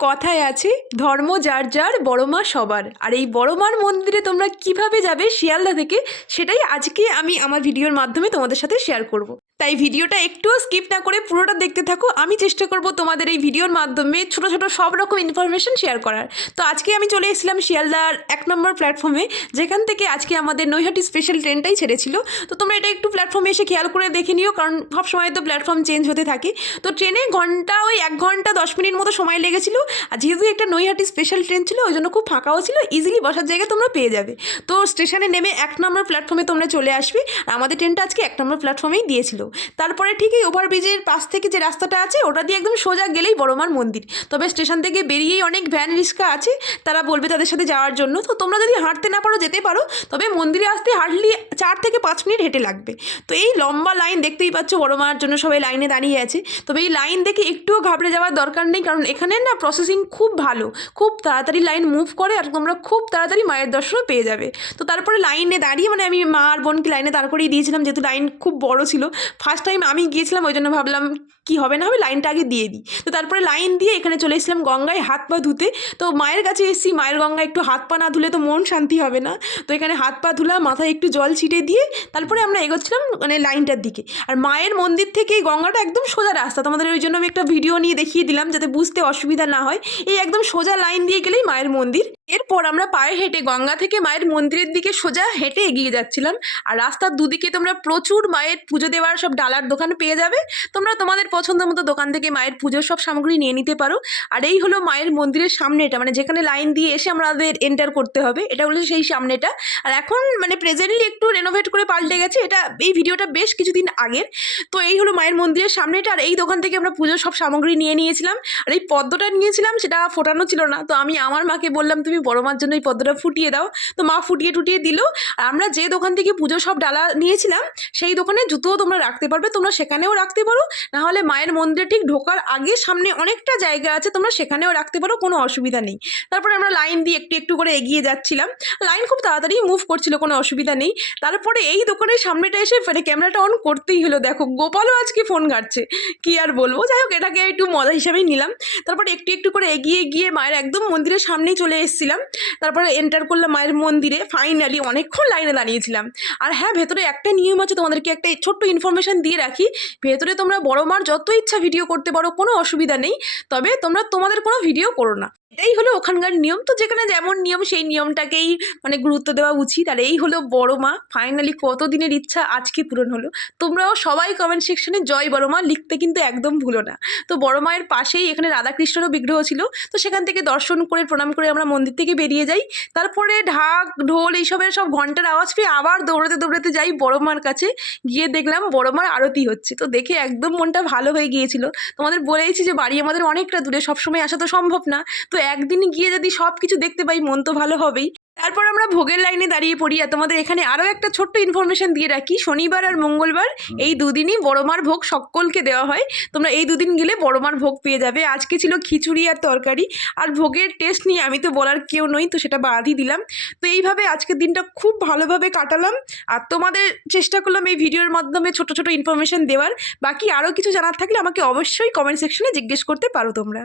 কথায় আছে ধর্ম যার যার বড় মা সবার। আর এই বড় মার মন্দিরে তোমরা কিভাবে যাবে শিয়ালদা থেকে, সেটাই আজকে আমি আমার ভিডিওর মাধ্যমে তোমাদের সাথে শেয়ার করব। তাই ভিডিওটা একটুও স্কিপ না করে পুরোটা দেখতে থাকো। আমি চেষ্টা করব তোমাদের এই ভিডিওর মাধ্যমে ছোট ছোট সব রকম ইনফরমেশন শেয়ার করার। তো আজকে আমি চলে এসেছিলাম শিয়ালদার 1 নম্বর প্ল্যাটফর্মে, যেখান থেকে আজকে আমাদের নৈহাটি স্পেশাল ট্রেনটাই ছেড়েছিল। তো তোমরা এটা একটু প্ল্যাটফর্মে এসে খেয়াল করে দেখে নিও, কারণ সবসময় তো প্ল্যাটফর্ম চেঞ্জ হতে থাকে। তো ট্রেনে ঘন্টা ওই 1 ঘন্টা 10 মিনিট মতো সময় লেগেছিল। আর যেহেতু একটা নৈহাটি স্পেশাল ট্রেন ছিল, ওই জন্য খুব ফাঁকাও ছিল, ইজিলি বসার জায়গা তোমরা পেয়ে যাবে। তো স্টেশনে নেমে 1 নম্বর প্ল্যাটফর্মে তোমরা চলে আসবে। আর আমাদের ট্রেনটা আজকে 1 নম্বর প্ল্যাটফর্মেই দিয়েছিল। তারপরে ঠিক এই ওভারব্রিজের পাশ থেকে যে রাস্তাটা আছে, ওটা দিয়ে একদম সোজা গেলেই বড়মার মন্দির। তবে স্টেশন থেকে বেরিয়েই অনেক ভ্যান রিক্সা আছে, তারা বলবে তাদের সাথে যাওয়ার জন্য। তো তোমরা যদি হাঁটতে না পারো যেতে পারো, তবে মন্দিরে আসতে হার্ডলি 4 থেকে 5 মিনিট হেঁটে লাগবে। তো এই লম্বা লাইন দেখতেই পাচ্ছ, বড়মার জন্য সবাই লাইনে দাঁড়িয়ে আছে। তবে এই লাইন দেখে একটুও ঘাবড়ে যাওয়ার দরকার নেই, কারণ এখানে না প্রসেসিং খুব ভালো, খুব তাড়াতাড়ি লাইন মুভ করে, আর তোমরা খুব তাড়াতাড়ি মায়ের দর্শনও পেয়ে যাবে। তো তারপরে লাইনে দাঁড়িয়ে, মানে আমি মা আর বোনকে লাইনে দাঁড় করিয়ে দিয়েছিলাম, যেহেতু লাইন খুব বড় ছিল। ফার্স্ট টাইম আমি গিয়েছিলাম, ওই জন্য ভাবলাম কি হবে না হবে, লাইনটা আগে দিয়ে দিই। তো তারপরে লাইন দিয়ে এখানে চলে এসেছিলাম গঙ্গায় হাত পা ধুতে। তো মায়ের কাছে এসেছি, মায়ের গঙ্গায় একটু হাত পা না ধুলে তো মন শান্তি হবে না। তো এখানে হাত পা ধুলাম, মাথায় একটু জল ছিটে দিয়ে তারপরে আমরা এগোচ্ছিলাম মানে লাইনটার দিকে। আর মায়ের মন্দির থেকে এই গঙ্গাটা একদম সোজা রাস্তা, তোমাদের ওই জন্য আমি একটা ভিডিও নিয়ে দেখিয়ে দিলাম যাতে বুঝতে অসুবিধা না হয়। এই একদম সোজা লাইন দিয়ে গেলেই মায়ের মন্দির। এরপর আমরা পায়ে হেঁটে গঙ্গা থেকে মায়ের মন্দিরের দিকে সোজা হেঁটে এগিয়ে যাচ্ছিলাম। আর রাস্তার দুদিকে তোমরা প্রচুর মায়ের পুজো দেওয়ার সব ডালার দোকান পেয়ে যাবে। তোমরা তোমাদের পছন্দ মতো দোকান থেকে মায়ের পুজোর সব সামগ্রী নিয়ে নিতে পারো। আর এই হলো মায়ের মন্দিরের সামনেটা, মানে যেখানে লাইন দিয়ে এসে আমাদের এন্টার করতে হবে, এটা হলো সেই সামনেটা। আর এখন মানে প্রেজেন্টলি একটু রেনোভেট করে পাল্টে গেছে, এটা এই ভিডিওটা বেশ কিছুদিন আগের। তো এই হলো মায়ের মন্দিরের সামনেটা। আর এই দোকান থেকে আমরা পুজোর সব সামগ্রী নিয়ে নিয়েছিলাম। আর এই পদ্মটা নিয়েছিলাম, সেটা ফোটানো ছিল না। তো আমি আমার মাকে বললাম, তুমি বড় মার জন্য এই পদ্মটা ফুটিয়ে দাও। তো মা ফুটিয়ে টুটিয়ে দিল। আর আমরা যে দোকান থেকে পুজোর সব ডালা নিয়েছিলাম, সেই দোকানে জুতোও তোমরা রাখতে পারবে, তোমরা সেখানেও রাখতে পারো। না হলে মায়ের মন্দিরে ঠিক ঢোকার আগে সামনে অনেকটা জায়গা আছে, তোমরা সেখানেও রাখতে পারো, কোনো অসুবিধা নেই। তারপরে আমরা লাইন দিয়ে একটু একটু করে এগিয়ে যাচ্ছিলাম। লাইন খুব তাড়াতাড়ি মুভ করছিল, কোনো অসুবিধা নেই। তারপরে এই দোকানের সামনেটা এসে মানে ক্যামেরাটা অন করতেই হলো। দেখো গোপালও আজকে ফোন ঘাটছে, কি আর বলবো। যাই হোক, এটাকে একটু মজা হিসাবেই নিলাম। তারপরে একটু একটু করে এগিয়ে গিয়ে মায়ের একদম মন্দিরের সামনেই চলে এসেছিলাম। তারপরে এন্টার করলাম মায়ের মন্দিরে। ফাইনালি অনেকক্ষণ লাইনে দাঁড়িয়েছিলাম। আর হ্যাঁ, ভেতরে একটা নিয়ম আছে, তোমাদেরকে একটা ছোট্ট ইনফরমেশন দিয়ে রাখি। ভেতরে তোমরা বড় মার যত ইচ্ছা ভিডিও করতে পারো, কোনো অসুবিধা নেই। তবে তোমরা তোমাদের কোনো ভিডিও করো না, এটাই হলো ওখানকার নিয়ম। তো যেখানে যেমন নিয়ম, সেই নিয়মটাকেই মানে গুরুত্ব দেওয়া উচিত। আর এই হলো বড় মা। ফাইনালি কতদিনের ইচ্ছা আজকে পূরণ হলো। তোমরাও সবাই কমেন্ট সেকশনে জয় বড় মা লিখতে কিন্তু একদম ভুলো না। তো বড় মায়ের পাশেই এখানে রাধাকৃষ্ণেরও বিগ্রহ ছিল। তো সেখান থেকে দর্শন করে প্রণাম করে আমরা মন্দির থেকে বেরিয়ে যাই। তারপরে ঢাক ঢোল এইসবের সব ঘন্টার আওয়াজ পেয়ে আবার দৌড়াতে দৌড়াতে যাই বড় মার কাছে। গিয়ে দেখলাম বড় মার আরতি হচ্ছে। তো দেখে একদম মনটা ভালো হয়ে গিয়েছিল। তোমাদের বলেইছি যে বাড়ি আমাদের অনেকটা দূরে, সবসময় আসা তো সম্ভব না। তো একদিন গিয়ে যদি সব কিছু দেখতে পাই, মন তো ভালো হবেই। তারপর আমরা ভোগের লাইনে দাঁড়িয়ে পড়ি। আর তোমাদের এখানে আরও একটা ছোট্ট ইনফরমেশন দিয়ে রাখি, শনিবার আর মঙ্গলবার এই দুদিনই বড়মার ভোগ সকলকে দেওয়া হয়। তোমরা এই দুদিন গেলে বড়মার ভোগ পেয়ে যাবে। আজকে ছিল খিচুড়ি আর তরকারি। আর ভোগের টেস্ট নিয়ে আমি তো বলার কেউ নই, তো সেটা বাদই দিলাম। তো এইভাবে আজকের দিনটা খুব ভালোভাবে কাটালাম। আর তোমাদের চেষ্টা করলাম এই ভিডিওর মাধ্যমে ছোট ছোট ইনফরমেশন দেওয়ার। বাকি আরও কিছু জানার থাকলে আমাকে অবশ্যই কমেন্ট সেকশনে জিজ্ঞেস করতে পারো তোমরা।